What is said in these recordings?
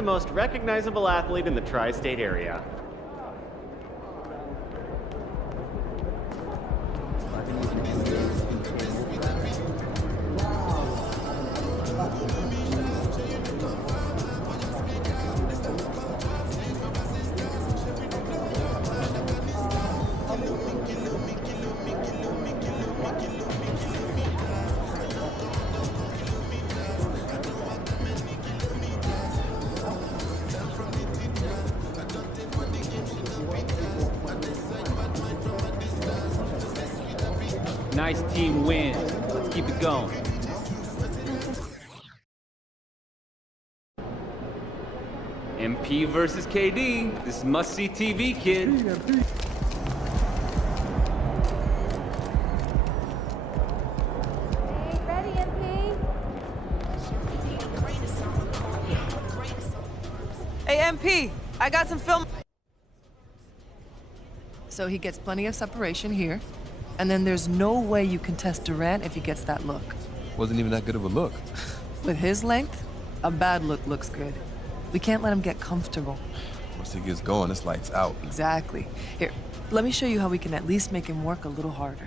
the most recognizable athlete in the tri-state area. Nice team win. Let's keep it going. MP versus KD. This is must-see TV, kid. Ready, MP? Hey, MP, I got some film. So he gets plenty of separation here. And then there's no way you can test Durant if he gets that look. Wasn't even that good of a look. With his length, a bad look looks good. We can't let him get comfortable. Once he gets going, this light's out. Exactly. Here, let me show you how we can at least make him work a little harder.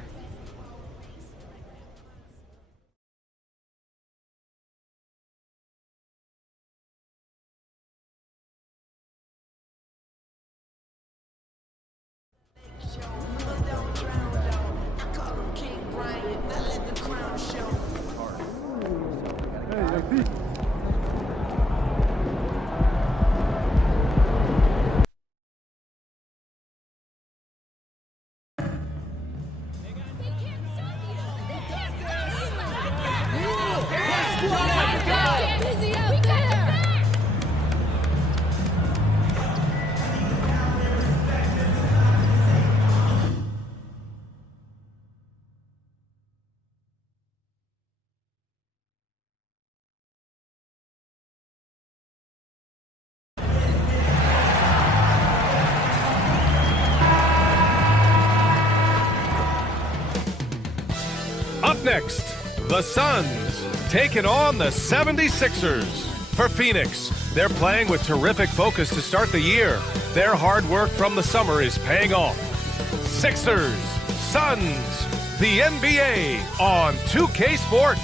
Up next, the Suns taking on the 76ers. For Phoenix, they're playing with terrific focus to start the year. Their hard work from the summer is paying off. Sixers, Suns, the NBA on 2K Sports.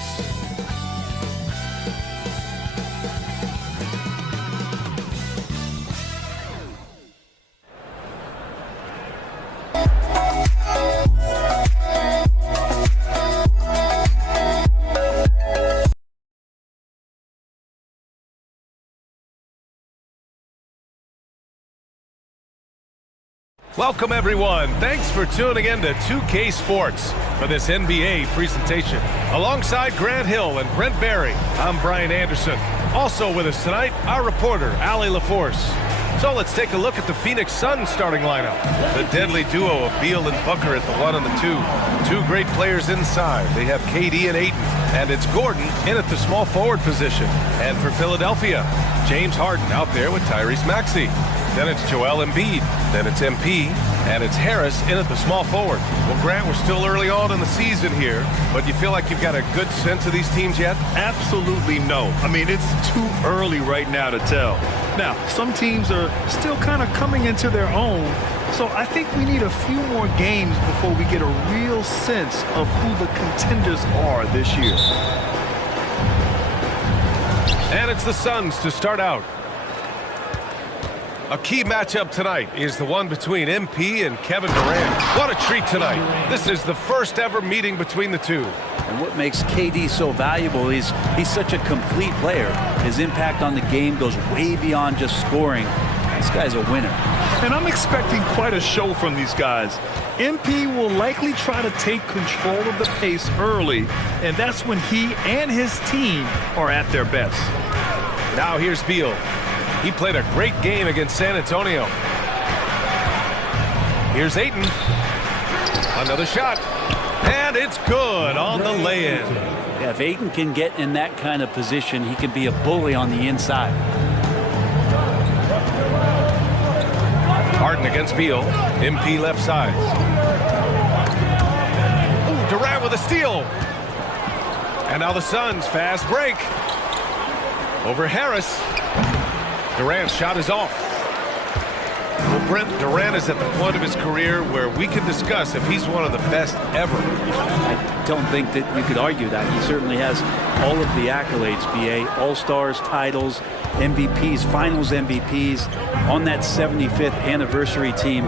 Welcome, everyone. Thanks for tuning in to 2K Sports for this NBA presentation. Alongside Grant Hill and Brent Barry, I'm Brian Anderson. Also with us tonight, our reporter, Allie LaForce. So let's take a look at the Phoenix Suns starting lineup. The deadly duo of Beal and Booker at the 1 and the 2. Two great players inside. They have KD and Ayton, and it's Gordon in at the small forward position. And for Philadelphia, James Harden out there with Tyrese Maxey. Then it's Joel Embiid, then it's MP, and it's Harris in at the small forward. Well, Grant, we're still early on in the season here, but you feel like you've got a good sense of these teams yet? Absolutely no. I mean, it's too early right now to tell. Now, some teams are still kind of coming into their own, so I think we need a few more games before we get a real sense of who the contenders are this year. And it's the Suns to start out. A key matchup tonight is the one between MP and Kevin Durant. What a treat tonight. This is the first ever meeting between the two. And what makes KD so valuable is he's such a complete player. His impact on the game goes way beyond just scoring. This guy's a winner. And I'm expecting quite a show from these guys. MP will likely try to take control of the pace early, and that's when he and his team are at their best. Now here's Beal. He played a great game against San Antonio. Here's Ayton. Another shot. And it's good on the lay-in. Yeah, if Ayton can get in that kind of position, he can be a bully on the inside. Harden against Beal. MP left side. Ooh, Durant with a steal. And now the Suns fast break. Over Harris. Durant's shot is off. Well, Brent, Durant is at the point of his career where we can discuss if he's one of the best ever. I don't think that you could argue that. He certainly has all of the accolades, BA. All-Stars, titles, MVPs, Finals MVPs. On that 75th anniversary team,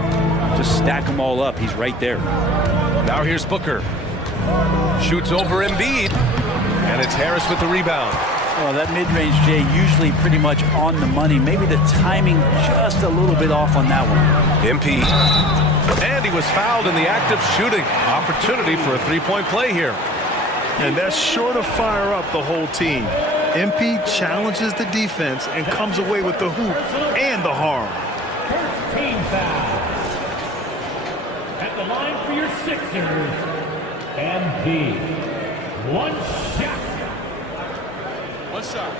just stack them all up. He's right there. Now here's Booker. Shoots over Embiid. And it's Harris with the rebound. Well, that mid-range, Jay, usually pretty much on the money. Maybe the timing just a little bit off on that one. MP. And he was fouled in the act of shooting. Opportunity for a three-point play here. And that's sure to fire up the whole team. MP challenges the defense and comes away with the hoop and the harm. 13 foul. At the line for your Sixers, MP. One shot. One shot.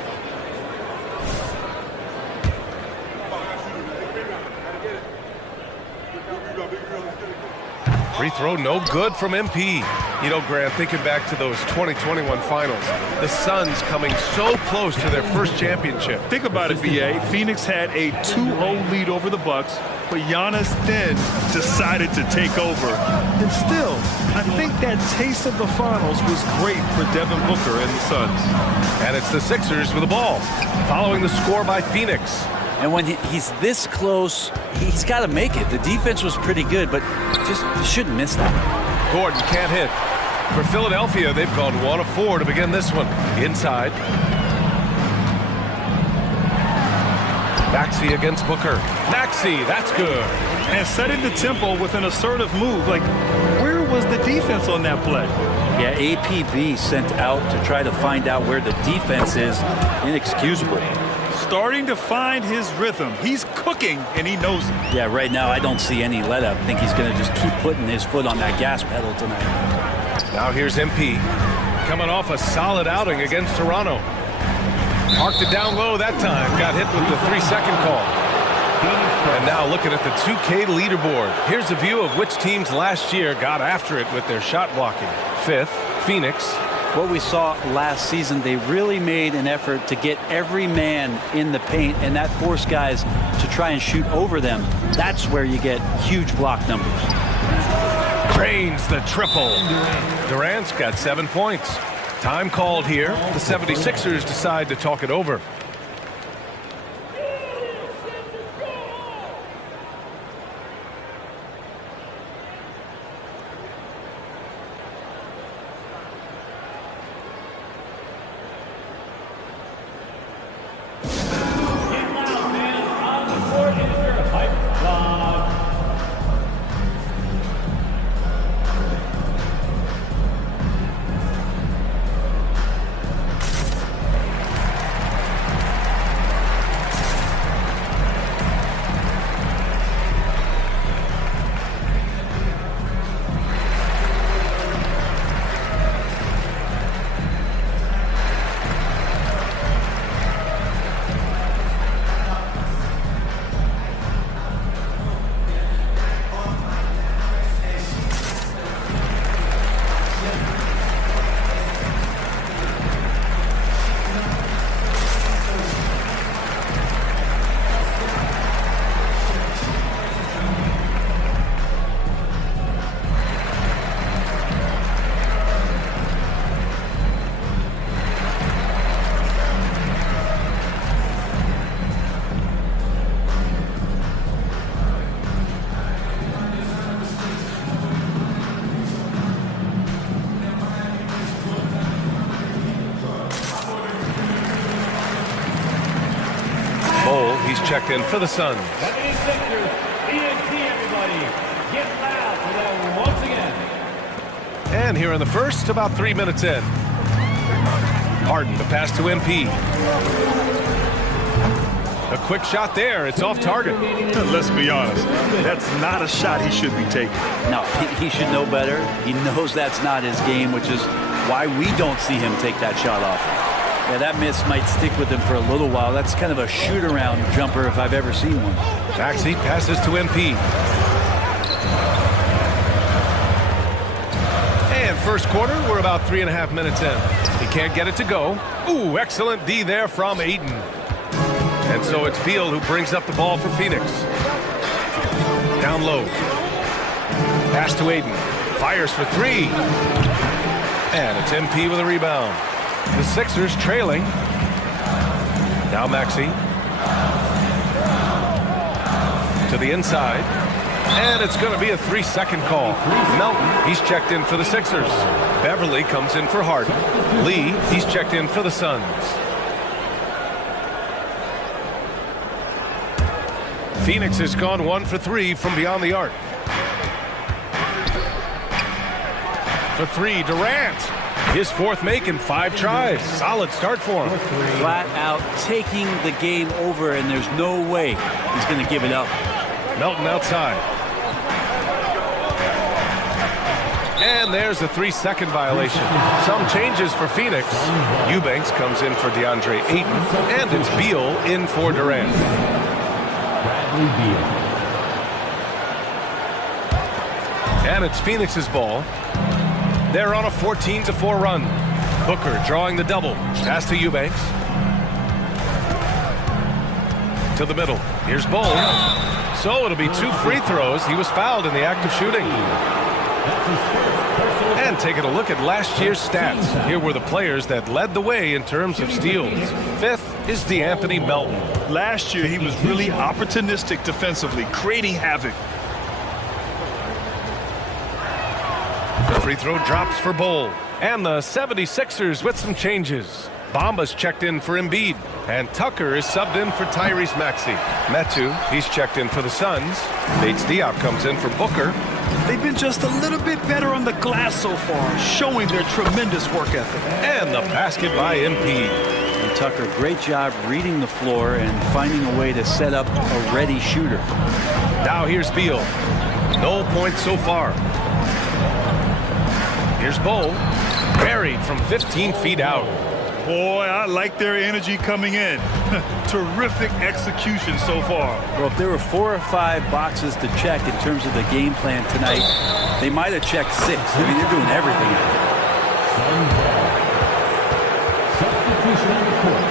Free throw no good from MP. You know, Grant, thinking back to those 2021 finals, the Suns coming so close to their first championship. Think about it, BA. Phoenix had a 2-0 lead over the Bucks, but Giannis then decided to take over. And still, I think that taste of the finals was great for Devin Booker and the Suns. And it's the Sixers with the ball, following the score by Phoenix. And when he's this close, he's got to make it. The defense was pretty good, but just shouldn't miss that. Gordon can't hit. For Philadelphia, they've gone 1 of 4 to begin this one. Inside. Maxey against Booker. Maxey, that's good. And setting the tempo with an assertive move. Like, where was the defense on that play? Yeah, APB sent out to try to find out where the defense is. Inexcusable. Starting to find his rhythm. He's cooking, and he knows it. Yeah, right now I don't see any let up. I think he's going to just keep putting his foot on that gas pedal tonight. Now here's MP. Coming off a solid outing against Toronto. Marked it down low that time. Got hit with the 3-second call. And now looking at the 2K leaderboard. Here's a view of which teams last year got after it with their shot blocking. 5th, Phoenix. What we saw last season, they really made an effort to get every man in the paint, and that forced guys to try and shoot over them. That's where you get huge block numbers. Drains the triple. Durant's got 7 points. Time called here. The 76ers decide to talk it over. He's checked in for the Suns. And here in the first, about 3 minutes in. Harden, the pass to MP. A quick shot there. It's off target. Let's be honest. That's not a shot he should be taking. No, he should know better. He knows that's not his game, which is why we don't see him take that shot off. Yeah, that miss might stick with him for a little while. That's kind of a shoot-around jumper if I've ever seen one. Maxey passes to MP. And first quarter, we're about 3.5 minutes in. He can't get it to go. Ooh, excellent D there from Ayton. And so it's Beal who brings up the ball for Phoenix. Down low. Pass to Aiden. Fires for three. And it's MP with a rebound. The Sixers trailing. Now Maxey. To the inside. And it's going to be a 3-second call. Melton, he's checked in for the Sixers. Beverly comes in for Harden. Lee, he's checked in for the Suns. Phoenix has gone 1 for 3 from beyond the arc. For three, Durant. His fourth make in 5 tries. Solid start for him. Flat out taking the game over, and there's no way he's going to give it up. Melton outside. And there's a 3-second violation. Some changes for Phoenix. Eubanks comes in for DeAndre Ayton, and it's Beal in for Durant. And it's Phoenix's ball. They're on a 14-4 run. Booker drawing the double. Pass to Eubanks. To the middle. Here's Bull. So it'll be 2 free throws. He was fouled in the act of shooting. And taking a look at last year's stats. Here were the players that led the way in terms of steals. 5th is DeAnthony Melton. Last year, he was really opportunistic defensively, creating havoc. The free throw drops for Bull. And the 76ers with some changes. Bamba's checked in for Embiid. And Tucker is subbed in for Tyrese Maxey. Metu, he's checked in for the Suns. Bates Diop comes in for Booker. They've been just a little bit better on the glass so far, showing their tremendous work ethic. And the basket by MP. And Tucker, great job reading the floor and finding a way to set up a ready shooter. Now here's Beal. No points so far. Here's Bull. Buried from 15 feet out. Boy, I like their energy coming in. Terrific execution so far. Well, if there were 4 or 5 boxes to check in terms of the game plan tonight, they might have checked 6. I mean, they're doing everything out there. Substitution on the court.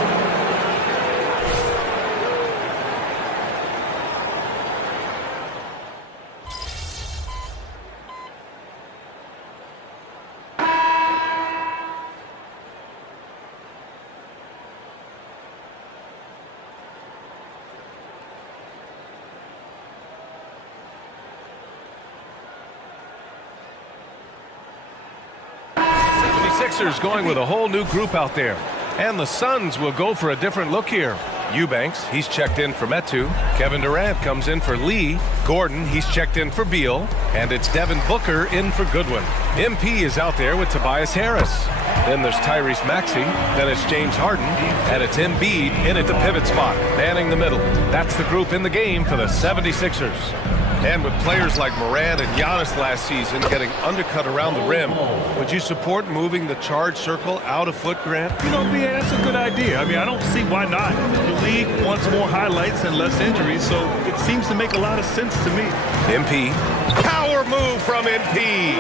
Sixers going with a whole new group out there. And the Suns will go for a different look here. Eubanks, he's checked in for Metu. Kevin Durant comes in for Lee. Gordon, he's checked in for Beal. And it's Devin Booker in for Goodwin. MP is out there with Tobias Harris. Then there's Tyrese Maxey. Then it's James Harden. And it's Embiid in at the pivot spot, manning the middle. That's the group in the game for the 76ers. And with players like Moran and Giannis last season getting undercut around the rim, would you support moving the charge circle out a foot, Grant? You know, BA, that's a good idea. I mean, I don't see why not. The league wants more highlights and less injuries, so it seems to make a lot of sense to me. MP. Power move from MP.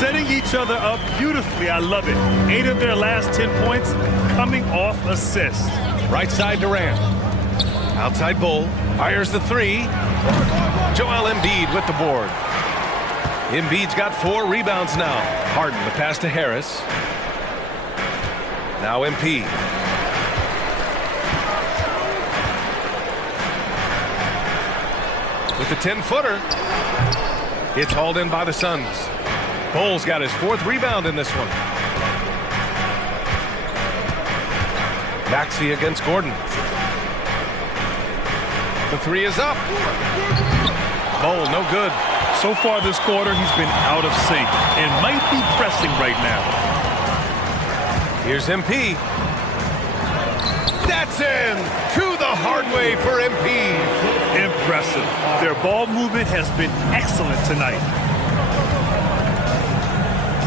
Setting each other up beautifully. I love it. 8 of their last 10 points coming off assists. Right side Durant. Outside Bull. Fires the 3. Joel Embiid with the board. Embiid's got 4 rebounds now. Harden the pass to Harris. Now MP. With the 10-footer. It's hauled in by the Suns. Bull's got his 4th rebound in this one. Maxey against Gordon. The 3 is up. Bull, no good. So far this quarter, he's been out of sync and might be pressing right now. Here's MP. That's in to the hard way for MP. Impressive. Their ball movement has been excellent tonight.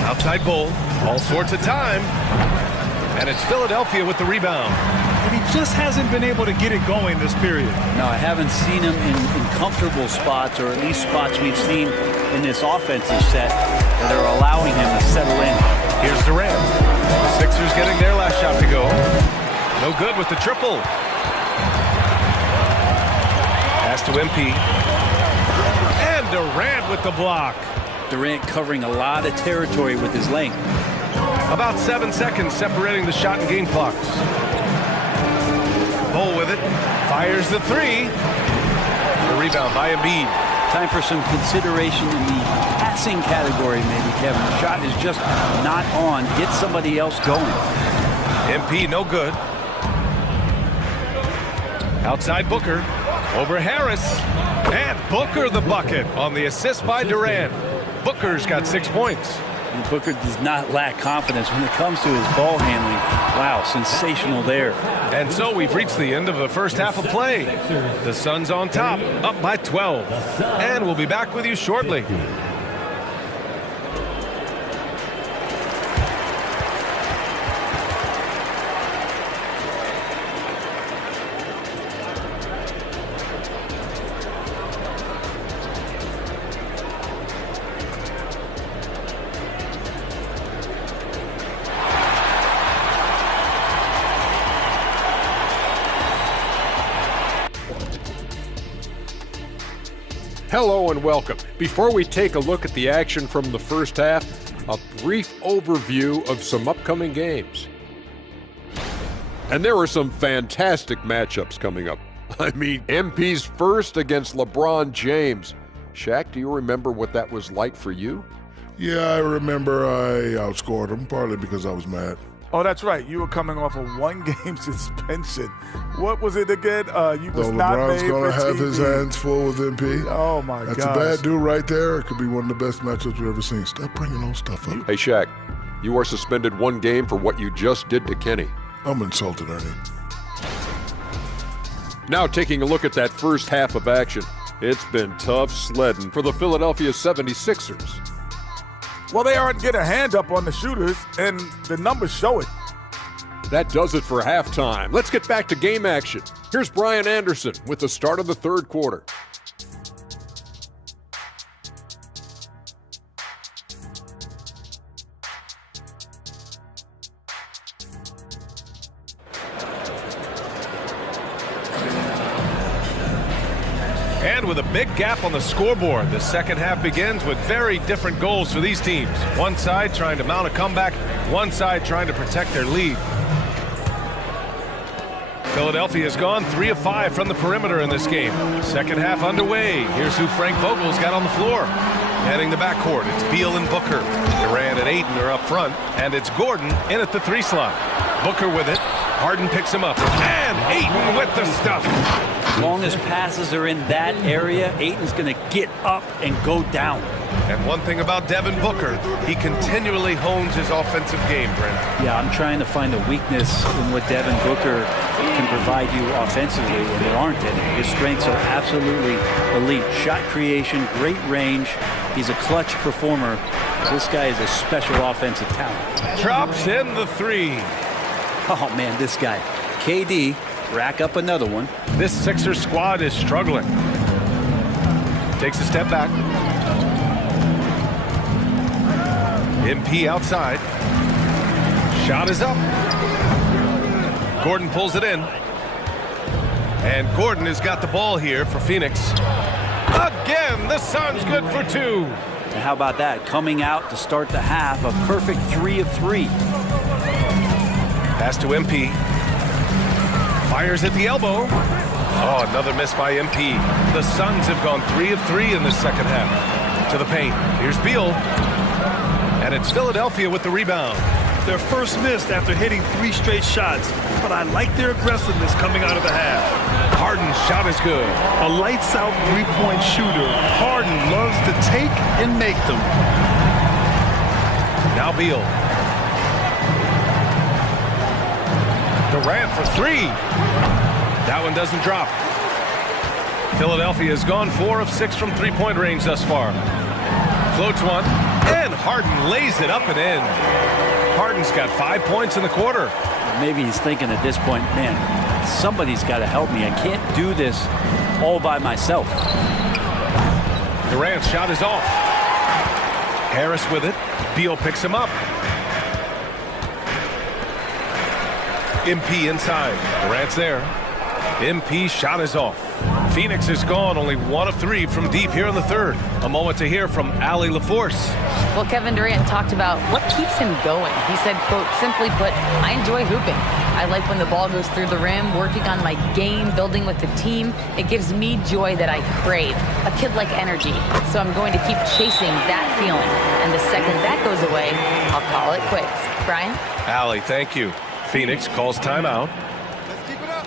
Outside Bull, all sorts of time. And it's Philadelphia with the rebound. And he just hasn't been able to get it going this period. No, I haven't seen him in comfortable spots, or at least spots we've seen in this offensive set that are allowing him to settle in. Here's Durant. The Sixers getting their last shot to go. No good with the triple. Pass to MP. And Durant with the block. Durant covering a lot of territory with his length. About 7 seconds separating the shot and game clocks. Bull with it. Fires the three. The rebound by Embiid. Time for some consideration in the passing category, maybe, Kevin. The shot is just not on. Get somebody else going. MP no good. Outside Booker. Over Harris. And Booker the bucket on the assist by Durant. Booker's got 6 points. And Booker does not lack confidence when it comes to his ball handling. Wow, sensational there. And so we've reached the end of the first half of play. The Suns on top, up by 12. And we'll be back with you shortly. Hello and welcome. Before we take a look at the action from the first half, a brief overview of some upcoming games. And there are some fantastic matchups coming up. I mean, MP's first against LeBron James. Shaq, do you remember what that was like for you? Yeah, I remember I outscored him, partly because I was mad. Oh, that's right. You were coming off a one-game suspension. What was it again? You was not LeBron's made going for to have TV. his hands full with MP. Oh, my God. That's a bad dude right there. It could be one of the best matchups we've ever seen. Stop bringing those stuff up. Hey, Shaq, you are suspended 1 game for what you just did to Kenny. I'm insulted, Ernie. Now taking a look at that first half of action. It's been tough sledding for the Philadelphia 76ers. Well, they aren't getting a hand up on the shooters, and the numbers show it. That does it for halftime. Let's get back to game action. Here's Brian Anderson with the start of the third quarter. And with a big gap on the scoreboard, the second half begins with very different goals for these teams. One side trying to mount a comeback, one side trying to protect their lead. Philadelphia has gone 3 of 5 from the perimeter in this game. Second half underway. Here's who Frank Vogel's got on the floor. Heading the backcourt, it's Beal and Booker. Durant and Ayton are up front, and it's Gordon in at the 3 slot. Booker with it. Harden picks him up. And Ayton with the stuff. As long as passes are in that area, Ayton's going to get up and go down. And one thing about Devin Booker, he continually hones his offensive game, Brent. Yeah, I'm trying to find a weakness in what Devin Booker can provide you offensively, and there aren't any. His strengths are absolutely elite. Shot creation, great range. He's a clutch performer. This guy is a special offensive talent. Drops in the 3. Oh, man, this guy. KD, rack up another one. This Sixers squad is struggling. Takes a step back. MP outside. Shot is up. Gordon pulls it in. And Gordon has got the ball here for Phoenix. Again, the Suns good for 2. And how about that? Coming out to start the half, a perfect 3 of 3. Pass to MP. Fires at the elbow. Oh, another miss by MP. The Suns have gone 3 of 3 in this second half. To the paint. Here's Beal. And it's Philadelphia with the rebound. Their first miss after hitting 3 straight shots, but I like their aggressiveness coming out of the half. Harden's shot is good. A lights-out three-point shooter. Harden loves to take and make them. Now Beal. Durant for 3. That one doesn't drop. Philadelphia has gone 4 of 6 from three-point range thus far. Floats one, and Harden lays it up and in. Harden's got 5 points in the quarter. Maybe he's thinking at this point, man, somebody's got to help me. I can't do this all by myself. Durant's shot is off. Harris with it. Beal picks him up. MP inside. Durant's there. MP shot is off. Phoenix is gone, only 1 of 3 from deep here in the third. A moment to hear from Allie LaForce. Well, Kevin Durant talked about what keeps him going. He said, quote, simply put, I enjoy hooping. I like when the ball goes through the rim, working on my game, building with the team. It gives me joy that I crave, a kid-like energy. So I'm going to keep chasing that feeling. And the second that goes away, I'll call it quits. Brian? Allie, thank you. Phoenix calls timeout. Let's keep it up.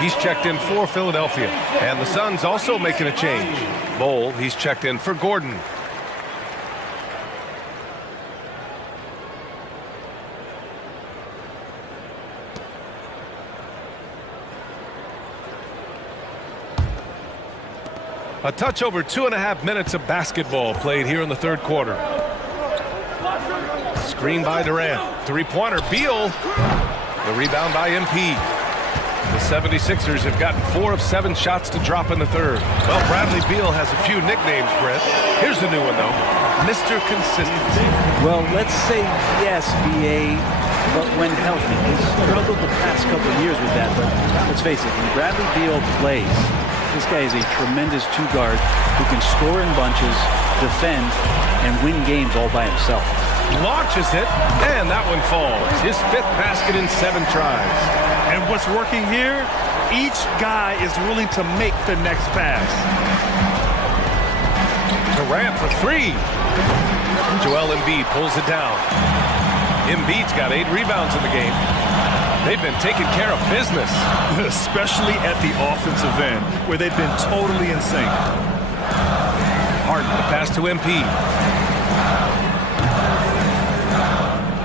He's checked in for Philadelphia. And the Suns also making a change. Bowl, he's checked in for Gordon. A touch over 2.5 minutes of basketball played here in the third quarter. Screen by Durant. Three-pointer, Beal. The rebound by MP. The 76ers have gotten 4 of 7 shots to drop in the third. Well, Bradley Beal has a few nicknames, Brett. Here's the new one, though. Mr. Consistency. Well, let's say yes, BA, but when healthy. He's struggled the past couple of years with that, but let's face it, when Bradley Beal plays, this guy is a tremendous two-guard who can score in bunches, defend, and win games all by himself. Launches it, and that one falls. His 5th basket in 7 tries. And what's working here, each guy is willing to make the next pass. Durant for 3. Joel Embiid pulls it down. Embiid's got 8 rebounds in the game. They've been taking care of business. Especially at the offensive end, where they've been totally in sync. Harden, the pass to Embiid.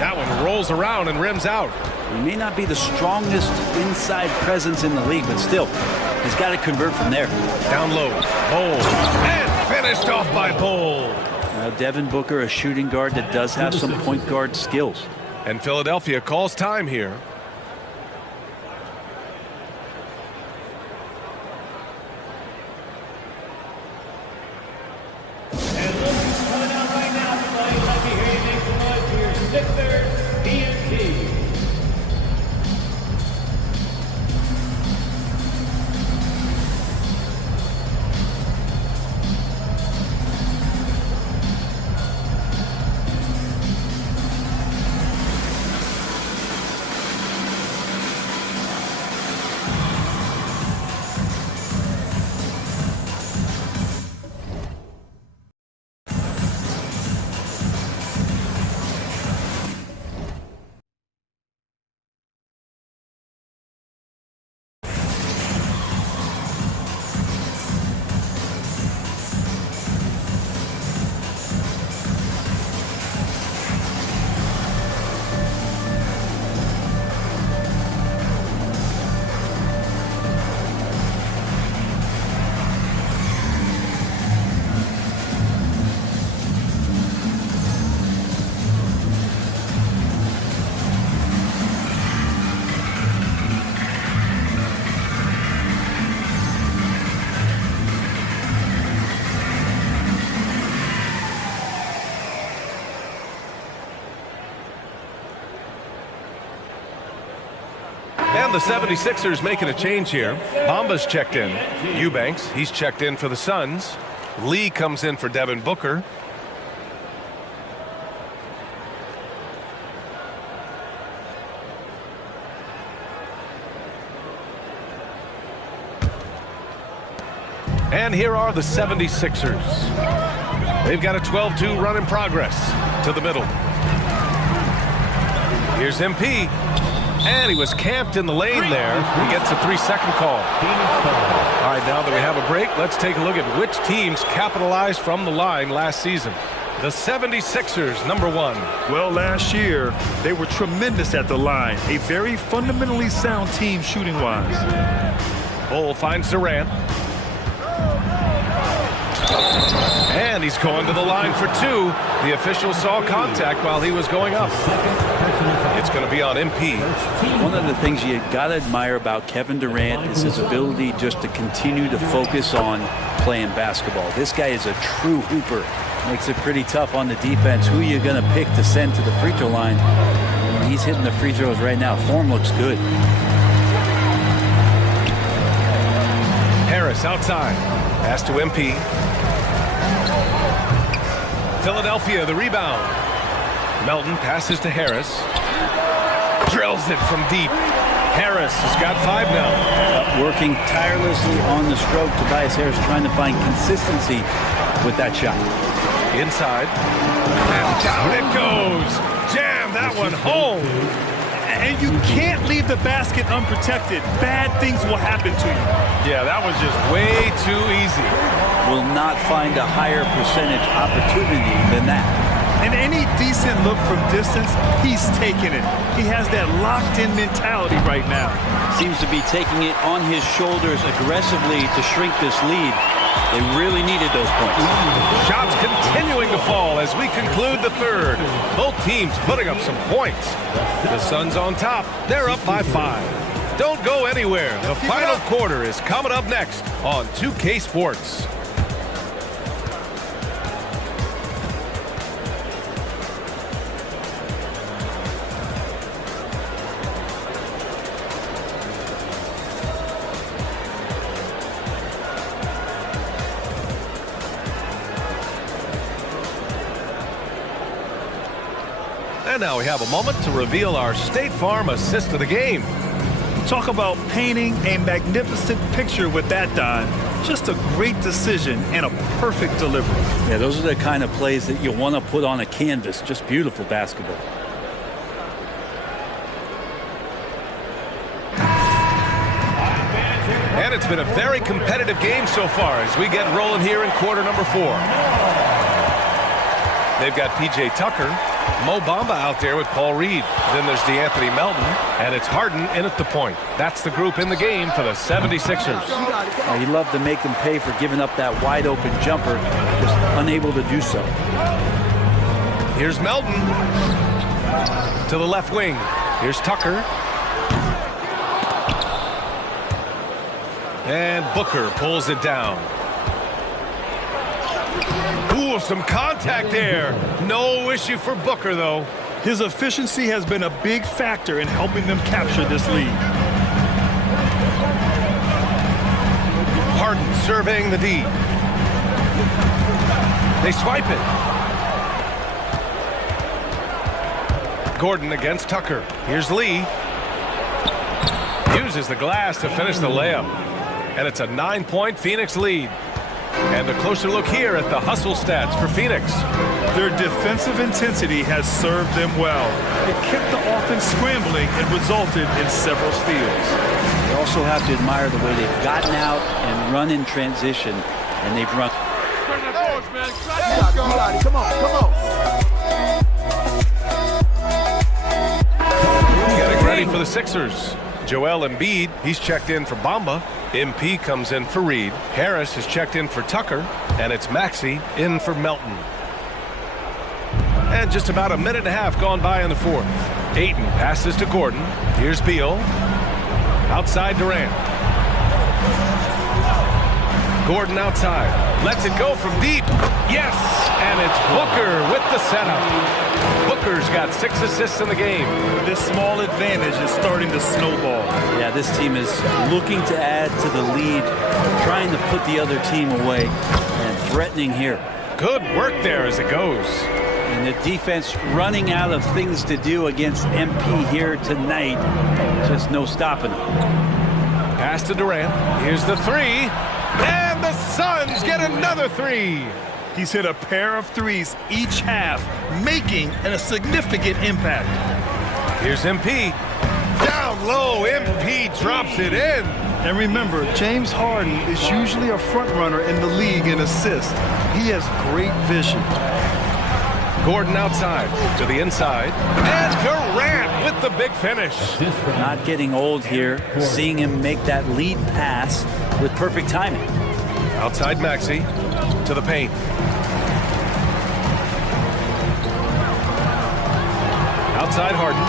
That one rolls around and rims out. He may not be the strongest inside presence in the league, but still, he's got to convert from there. Down low, Bowl, and finished off by Bowl. Now, Devin Booker, a shooting guard that does have some point guard skills. And Philadelphia calls time here. And the 76ers making a change here. Bamba's checked in. Eubanks, he's checked in for the Suns. Lee comes in for Devin Booker. And here are the 76ers. They've got a 12-2 run in progress to the middle. Here's MP. And he was camped in the lane there. He gets a 3-second call. All right, now that we have a break, let's take a look at which teams capitalized from the line last season. The 76ers, number 1. Well, last year, they were tremendous at the line. A very fundamentally sound team shooting-wise. Bull finds Durant. And he's going to the line for 2. The official saw contact while he was going up. It's going to be on MP. One of the things you got to admire about Kevin Durant is his ability just to continue to focus on playing basketball. This guy is a true hooper. Makes it pretty tough on the defense. Who are you going to pick to send to the free throw line? He's hitting the free throws right now. Form looks good. Harris outside. Pass to MP. Philadelphia, the rebound. Melton passes to Harris. Drills it from deep. Harris has got 5 now. Working tirelessly on the stroke. Tobias Harris trying to find consistency with that shot. Inside. And down it goes. Jam that one home. And you can't leave the basket unprotected. Bad things will happen to you. Yeah, that was just way too easy. Will not find a higher percentage opportunity than that. And any decent look from distance, he's taking it. He has that locked-in mentality right now. Seems to be taking it on his shoulders aggressively to shrink this lead. They really needed those points. Shots continuing to fall as we conclude the third. Both teams putting up some points. The Suns on top. They're up by 5. Don't go anywhere. The final quarter is coming up next on 2K Sports. And now we have a moment to reveal our State Farm assist of the game. Talk about painting a magnificent picture with that dime. Just a great decision and a perfect delivery. Yeah, those are the kind of plays that you want to put on a canvas. Just beautiful basketball. And it's been a very competitive game so far as we get rolling here in quarter number 4. They've got P.J. Tucker, Mo Bamba out there with Paul Reed. Then there's DeAnthony Melton, and it's Harden in at the point. That's the group in the game for the 76ers. He'd love to make them pay for giving up that wide-open jumper, just unable to do so. Here's Melton to the left wing. Here's Tucker. And Booker pulls it down. Ooh, some contact there. No issue for Booker, though. His efficiency has been a big factor in helping them capture this lead. Harden surveying the D. They swipe it. Gordon against Tucker. Here's Lee. Uses the glass to finish the layup. And it's a 9-point Phoenix lead. And a closer look here at the hustle stats for Phoenix. Their defensive intensity has served them well. It kept the offense scrambling and resulted in several steals. You also have to admire the way they've gotten out and run in transition, and they've run. Come on. Getting ready for the Sixers. Joel Embiid, he's checked in for Bamba. MP comes in for Reed. Harris has checked in for Tucker. And it's Maxey in for Melton. And just about a minute and a half gone by in the fourth. Ayton passes to Gordon. Here's Beal. Outside Durant. Gordon outside. Lets it go from deep. Yes! And it's Booker with the setup. Booker Booker's got 6 assists in the game. This small advantage is starting to snowball. Yeah, this team is looking to add to the lead, trying to put the other team away, and threatening here. Good work there as it goes. And the defense running out of things to do against MP here tonight. Just no stopping them. Pass to Durant. Here's the 3. And the Suns get another 3. He's hit a pair of threes each half, making a significant impact. Here's MP. Down low, MP drops it in. And remember, James Harden is usually a front runner in the league in assists. He has great vision. Gordon outside to the inside. And Durant with the big finish. Not getting old here. Seeing him make that lead pass with perfect timing. Outside Maxey to the paint. Outside Harden.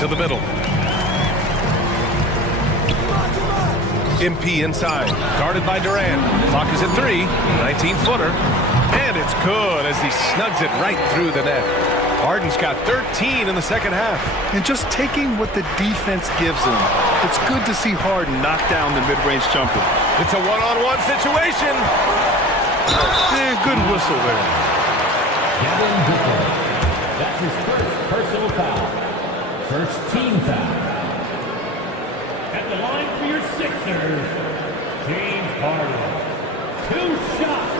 To the middle. MP inside. Guarded by Durant. Clock is at 3. 19-footer. And it's good as he snugs it right through the net. Harden's got 13 in the second half. And just taking what the defense gives him. It's good to see Harden knock down the mid-range jumper. It's a one-on-one situation. And good whistle there. Devin Booker. That's his first personal foul. First team foul. At the line for your Sixers, James Harden. 2 shots.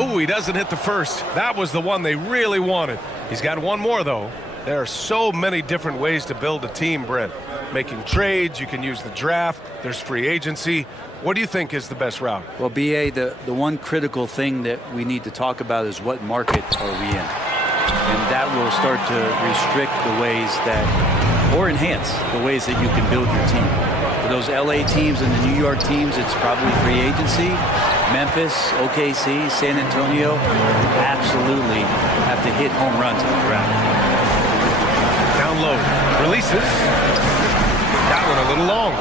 Ooh, he doesn't hit the first. That was the one they really wanted. He's got one more, though. There are so many different ways to build a team, Brent. Making trades, you can use the draft, there's free agency. What do you think is the best route? Well, BA, the one critical thing that we need to talk about is what market are we in? And that will start to restrict the ways that, or enhance the ways that you can build your team. For those LA teams and the New York teams, it's probably free agency. Memphis, OKC, San Antonio, absolutely have to hit home runs on the ground. Down low, releases. That one a little long.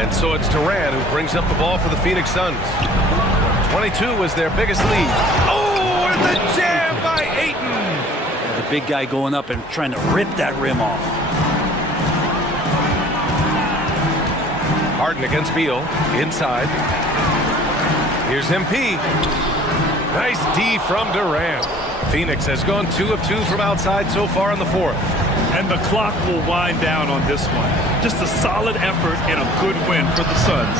And so it's Durant who brings up the ball for the Phoenix Suns. 22 was their biggest lead. Oh, and the jam by Ayton. The big guy going up and trying to rip that rim off. Harden against Beal, inside. Here's MP. Nice D from Durant. Phoenix has gone 2 of 2 from outside so far in the 4th. And the clock will wind down on this one. Just a solid effort and a good win for the Suns.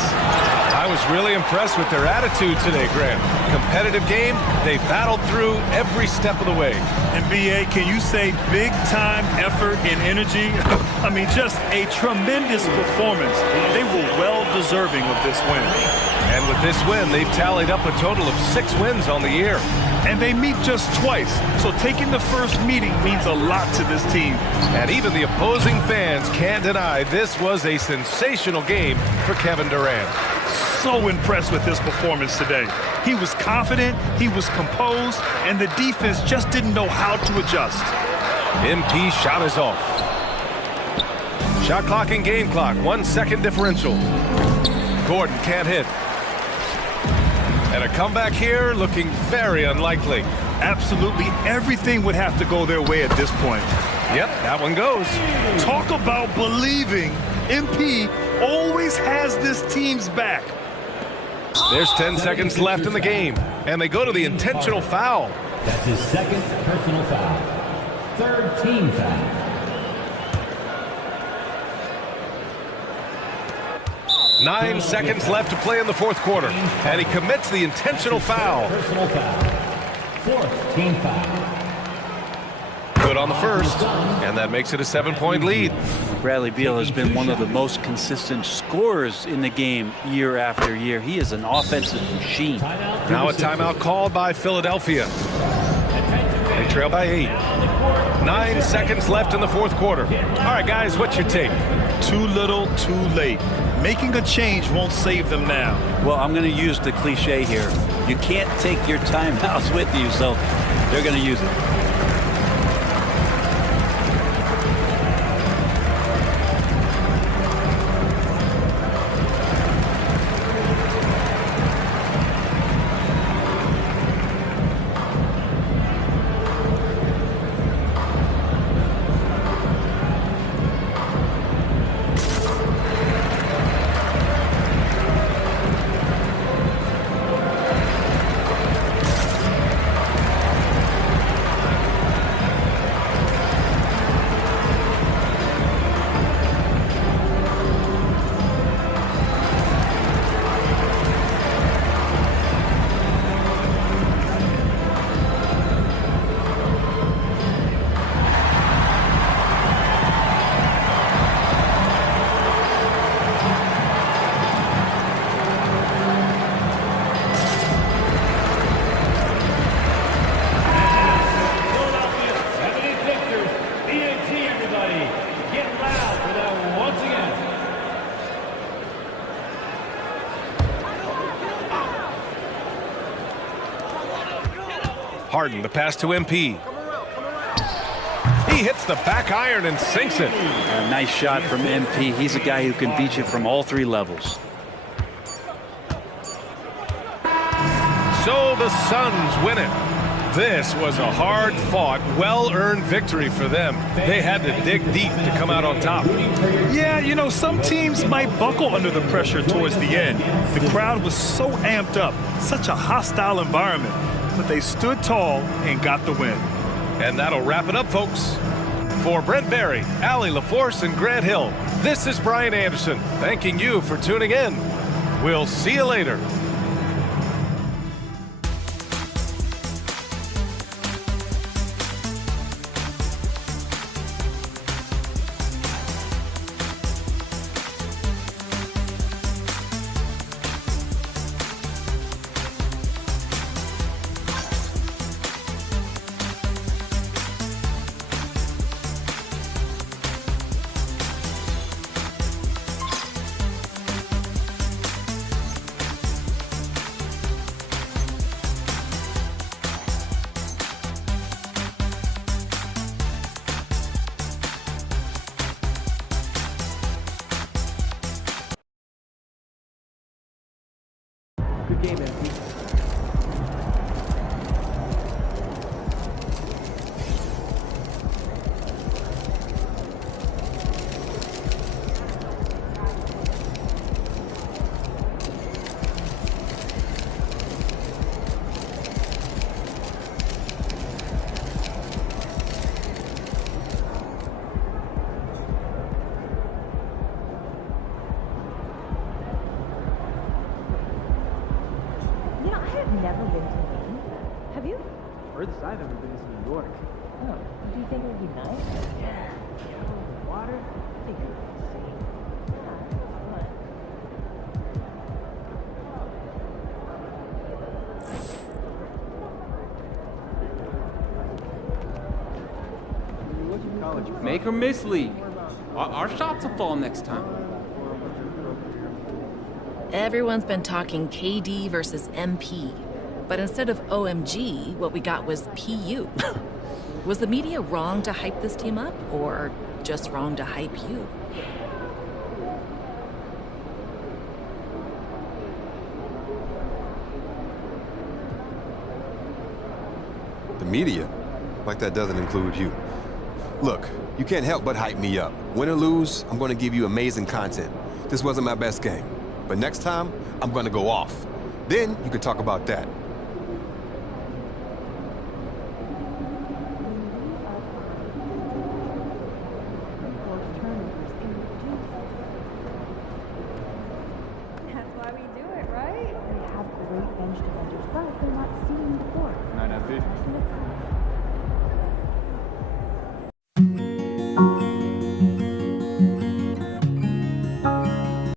I was really impressed with their attitude today, Graham. Competitive game, they battled through every step of the way. And BA, can you say big time effort and energy? I mean, just a tremendous performance. They were well deserving of this win. And with this win, they've tallied up a total of 6 wins on the year. And they meet just twice, so taking the first meeting means a lot to this team. And even the opposing fans can't deny this was a sensational game for Kevin Durant. So impressed with his performance today. He was confident, he was composed, and the defense just didn't know how to adjust. MP shot is off. Shot clock and game clock, 1 second differential. Gordon can't hit. And a comeback here looking very unlikely. Absolutely everything would have to go their way at this point. Yep, that one goes. Talk about believing. MP always has this team's back. There's 10 seconds left in the game, and they go to the intentional foul. That's his second personal foul. Third team foul. 9 seconds left to play in the 4th quarter, and he commits the intentional foul. Personal foul. Fourth team foul. Good on the first, and that makes it a 7-point lead. Bradley Beal has been one of the most consistent scorers in the game year after year. He is an offensive machine. Now a timeout called by Philadelphia. They trail by 8. 9 seconds left in the 4th quarter. All right, guys, what's your take? Too little, too late. Making a change won't save them now. Well, I'm going to use the cliche here. You can't take your timeouts with you, so they're going to use it. Harden, the pass to MP. He hits the back iron and sinks it. A nice shot from MP. He's a guy who can beat you from all three levels. So the Suns win it. This was a hard-fought, well-earned victory for them. They had to dig deep to come out on top. Yeah, you know, some teams might buckle under the pressure towards the end. The crowd was so amped up, such a hostile environment, but they stood tall and got the win. And that'll wrap it up, folks. For Brent Barry, Allie LaForce, and Grant Hill, this is Brian Anderson, thanking you for tuning in. We'll see you later. Good game, MP. Never been to Maine. Have you? Furthest I've ever been is New York. Oh, do you think it would be nice? Yeah. Water? I think it would be insane. Make or miss league. Our shots will fall next time. Everyone's been talking KD versus MP. But instead of OMG, what we got was PU. Was the media wrong to hype this team up, or just wrong to hype you? The media? Like that doesn't include you. Look, you can't help but hype me up. Win or lose, I'm going to give you amazing content. This wasn't my best game. But next time, I'm going to go off. Then you can talk about that. That's why we do it, right? We have great bench defenders, but they're not seeing the court. Night,